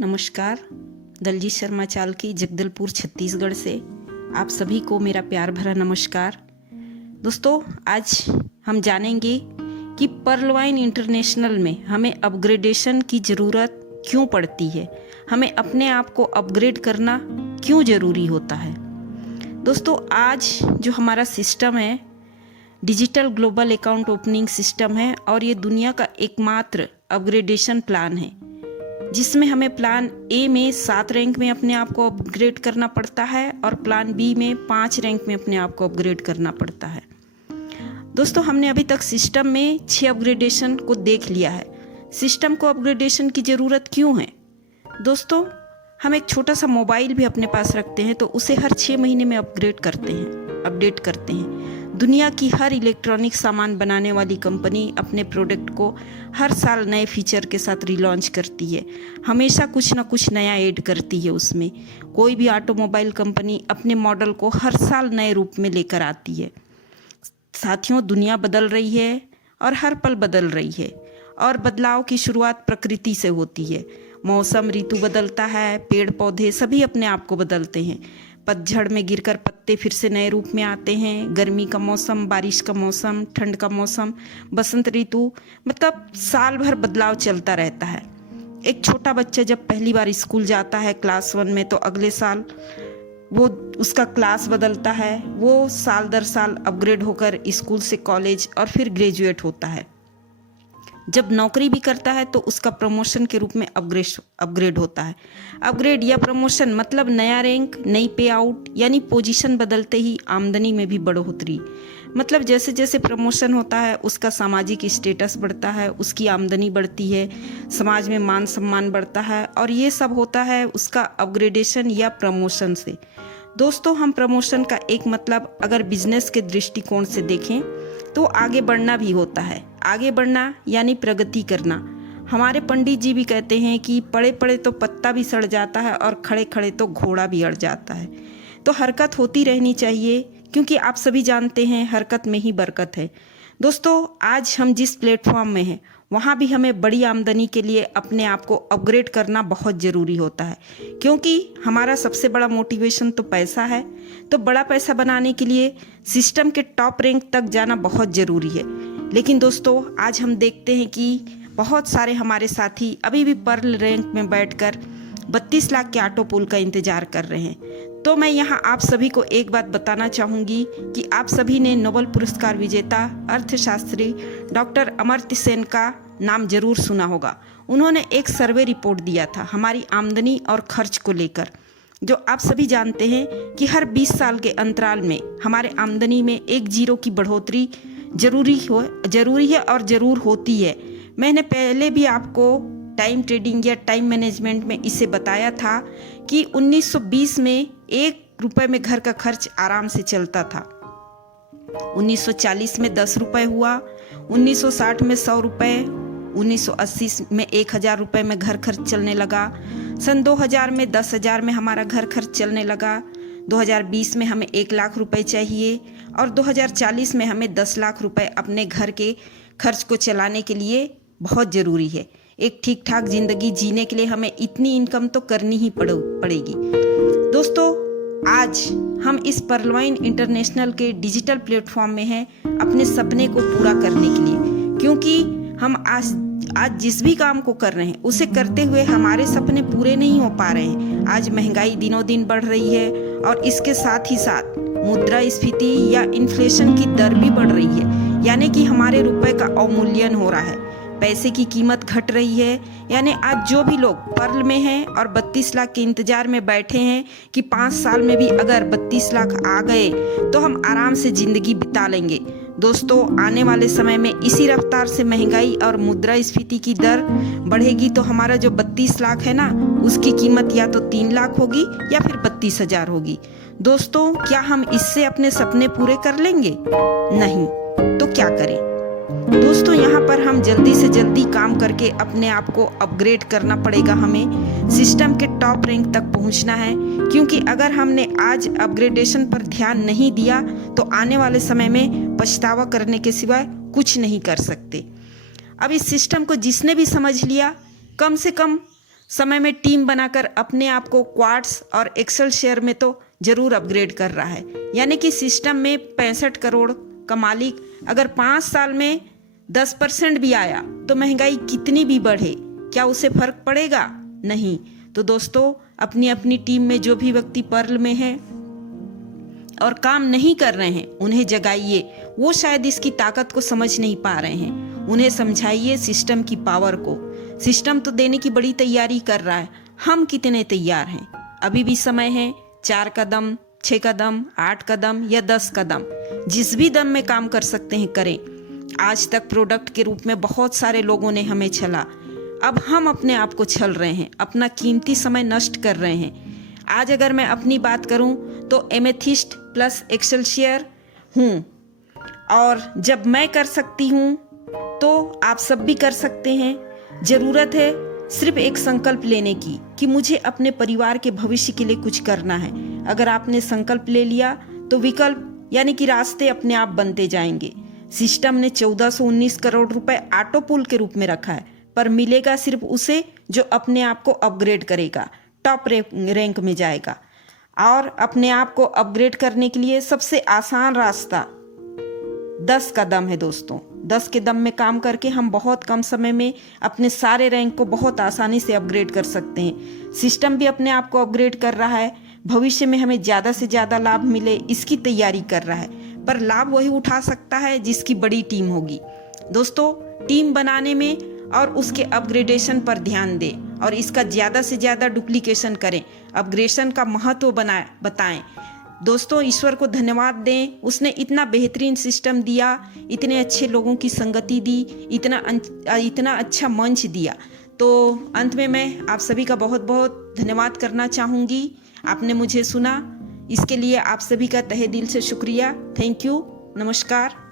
नमस्कार। दलजीत शर्मा चालकी जगदलपुर छत्तीसगढ़ से आप सभी को मेरा प्यार भरा नमस्कार। दोस्तों, आज हम जानेंगे कि पर्ल वाइन इंटरनेशनल में हमें अपग्रेडेशन की ज़रूरत क्यों पड़ती है, हमें अपने आप को अपग्रेड करना क्यों ज़रूरी होता है। दोस्तों, आज जो हमारा सिस्टम है digital global account opening system है और ये दुनिया का एकमात्र अपग्रेडेशन प्लान है जिसमें हमें प्लान ए में 7 रैंक में अपने आप को अपग्रेड करना पड़ता है और प्लान बी में 5 रैंक में अपने आप को अपग्रेड करना पड़ता है। दोस्तों, हमने अभी तक सिस्टम में 6 अपग्रेडेशन को देख लिया है। सिस्टम को अपग्रेडेशन की ज़रूरत क्यों है? दोस्तों, हम एक छोटा सा मोबाइल भी अपने पास रखते हैं तो उसे हर 6 महीने में अपडेट करते हैं। दुनिया की हर इलेक्ट्रॉनिक सामान बनाने वाली कंपनी अपने प्रोडक्ट को हर साल नए फीचर के साथ रिलॉन्च करती है, हमेशा कुछ ना कुछ नया ऐड करती है उसमें। कोई भी ऑटोमोबाइल कंपनी अपने मॉडल को हर साल नए रूप में लेकर आती है। साथियों, दुनिया बदल रही है और हर पल बदल रही है और बदलाव की शुरुआत प्रकृति से होती है। मौसम, ऋतु बदलता है, पेड़ पौधे सभी अपने आप को बदलते हैं। पतझड़ में गिरकर पत्ते फिर से नए रूप में आते हैं। गर्मी का मौसम, बारिश का मौसम, ठंड का मौसम, बसंत ऋतु, मतलब साल भर बदलाव चलता रहता है। एक छोटा बच्चा जब पहली बार स्कूल जाता है क्लास 1 में, तो अगले साल वो उसका क्लास बदलता है। वो साल दर साल अपग्रेड होकर स्कूल से कॉलेज और फिर ग्रेजुएट होता है। जब नौकरी भी करता है तो उसका प्रमोशन के रूप में अपग्रेड होता है। अपग्रेड या प्रमोशन मतलब नया रैंक, नई पे आउट, यानी पोजीशन बदलते ही आमदनी में भी बढ़ोतरी। मतलब जैसे जैसे प्रमोशन होता है उसका सामाजिक स्टेटस बढ़ता है, उसकी आमदनी बढ़ती है, समाज में मान सम्मान बढ़ता है और ये सब होता है उसका अपग्रेडेशन या प्रमोशन से। दोस्तों, हम प्रमोशन का एक मतलब अगर बिजनेस के दृष्टिकोण से देखें तो आगे बढ़ना भी होता है। आगे बढ़ना यानी प्रगति करना। हमारे पंडित जी भी कहते हैं कि पड़े पड़े तो पत्ता भी सड़ जाता है और खड़े खड़े तो घोड़ा भी अड़ जाता है। तो हरकत होती रहनी चाहिए क्योंकि आप सभी जानते हैं हरकत में ही बरकत है। दोस्तों, आज हम जिस प्लेटफॉर्म में हैं वहाँ भी हमें बड़ी आमदनी के लिए अपने आप को अपग्रेड करना बहुत ज़रूरी होता है, क्योंकि हमारा सबसे बड़ा मोटिवेशन तो पैसा है। तो बड़ा पैसा बनाने के लिए सिस्टम के टॉप रैंक तक जाना बहुत ज़रूरी है। लेकिन दोस्तों, आज हम देखते हैं कि बहुत सारे हमारे साथी अभी भी पर्ल रैंक में बैठकर 32 लाख के ऑटो पुल का इंतज़ार कर रहे हैं। तो मैं यहाँ आप सभी को एक बात बताना चाहूँगी कि आप सभी ने नोबेल पुरस्कार विजेता अर्थशास्त्री डॉक्टर अमर्त्य सेन का नाम जरूर सुना होगा। उन्होंने एक सर्वे रिपोर्ट दिया था हमारी आमदनी और खर्च को लेकर, जो आप सभी जानते हैं कि हर 20 साल के अंतराल में हमारे आमदनी में 1 जीरो की बढ़ोतरी जरूरी है और ज़रूर होती है। मैंने पहले भी आपको टाइम ट्रेडिंग या टाइम मैनेजमेंट में इसे बताया था कि 1920 में 1 रुपये में घर का खर्च आराम से चलता था। 1940 में 10 रुपये हुआ, 1960 में 100 रुपये, 1980 में 1000 रुपये में घर खर्च चलने लगा, सन 2000 में 10,000 में हमारा घर खर्च चलने लगा, 2020 में हमें 1 लाख रुपए चाहिए और 2040 में हमें 10 लाख रुपए अपने घर के खर्च को चलाने के लिए बहुत ज़रूरी है। एक ठीक ठाक ज़िंदगी जीने के लिए हमें इतनी इनकम तो करनी ही पड़ेगी। दोस्तों, आज हम इस पर्ल वाइन इंटरनेशनल के डिजिटल प्लेटफॉर्म में हैं अपने सपने को पूरा करने के लिए, क्योंकि हम आज जिस भी काम को कर रहे हैं उसे करते हुए हमारे सपने पूरे नहीं हो पा रहे हैं। आज महंगाई दिनों दिन बढ़ रही है और इसके साथ ही साथ मुद्रास्फीति या इन्फ्लेशन की दर भी बढ़ रही है, यानी कि हमारे रुपए का अवमूल्यन हो रहा है, पैसे की कीमत घट रही है। यानी आज जो भी लोग पर्ल में हैं और 32 लाख के इंतजार में बैठे हैं कि 5 साल में भी अगर 32 लाख आ गए तो हम आराम से ज़िंदगी बिता लेंगे। दोस्तों, आने वाले समय में इसी रफ्तार से महंगाई और मुद्रास्फीति की दर बढ़ेगी तो हमारा जो 32 लाख है ना, उसकी कीमत या तो 3 लाख होगी या फिर 32,000 होगी। दोस्तों, क्या हम इससे अपने सपने पूरे कर लेंगे? नहीं। तो क्या करें? दोस्तों, यहाँ पर हम जल्दी से जल्दी काम करके अपने आप को अपग्रेड करना पड़ेगा। हमें सिस्टम के टॉप रैंक तक पहुँचना है, क्योंकि अगर हमने आज अपग्रेडेशन पर ध्यान नहीं दिया तो आने वाले समय में पछतावा करने के सिवाय कुछ नहीं कर सकते। अब इस सिस्टम को जिसने भी समझ लिया, कम से कम समय में टीम बनाकर अपने आप को क्वाड्स और एक्सेल शेयर में तो जरूर अपग्रेड कर रहा है। यानी कि सिस्टम में 65 करोड़ का मालिक अगर 5 साल में 10% भी आया तो महंगाई कितनी भी बढ़े, क्या उसे फर्क पड़ेगा? नहीं। तो दोस्तों, अपनी अपनी टीम में जो भी व्यक्ति पर्ल में है और काम नहीं कर रहे हैं उन्हें जगाइए। वो शायद इसकी ताकत को समझ नहीं पा रहे हैं। उन्हें समझाइए सिस्टम की पावर को। सिस्टम तो देने की बड़ी तैयारी कर रहा है, हम कितने तैयार हैं? अभी भी समय है। 4 कदम, 6 कदम, 8 कदम या 10 कदम, जिस भी दम में काम कर सकते हैं करें। आज तक प्रोडक्ट के रूप में बहुत सारे लोगों ने हमें छला, अब हम अपने आप को छल रहे हैं, अपना कीमती समय नष्ट कर रहे हैं। आज अगर मैं अपनी बात करूं तो एमेथिस्ट प्लस एक्सेलसियर हूं, और जब मैं कर सकती हूं तो आप सब भी कर सकते हैं। जरूरत है सिर्फ एक संकल्प लेने की कि मुझे अपने परिवार के भविष्य के लिए कुछ करना है। अगर आपने संकल्प ले लिया तो विकल्प यानी कि रास्ते अपने आप बनते जाएंगे। सिस्टम ने 1419 करोड़ रुपए ऑटो पुल के रूप में रखा है, पर मिलेगा सिर्फ उसे जो अपने आप को अपग्रेड करेगा, टॉप रैंक में जाएगा। और अपने आप को अपग्रेड करने के लिए सबसे आसान रास्ता 10 कदम है दोस्तों। 10 कदम में काम करके हम बहुत कम समय में अपने सारे रैंक को बहुत आसानी से अपग्रेड कर सकते हैं। सिस्टम भी अपने आप को अपग्रेड कर रहा है, भविष्य में हमें ज़्यादा से ज़्यादा लाभ मिले इसकी तैयारी कर रहा है, पर लाभ वही उठा सकता है जिसकी बड़ी टीम होगी। दोस्तों, टीम बनाने में और उसके अपग्रेडेशन पर ध्यान दें और इसका ज़्यादा से ज़्यादा डुप्लीकेशन करें। अपग्रेडेशन का महत्व बताएं। दोस्तों, ईश्वर को धन्यवाद दें, उसने इतना बेहतरीन सिस्टम दिया, इतने अच्छे लोगों की संगति दी, इतना अच्छा मंच दिया। तो अंत में मैं आप सभी का बहुत बहुत धन्यवाद करना चाहूँगी। आपने मुझे सुना, इसके लिए आप सभी का तहे दिल से शुक्रिया। Thank you. नमस्कार।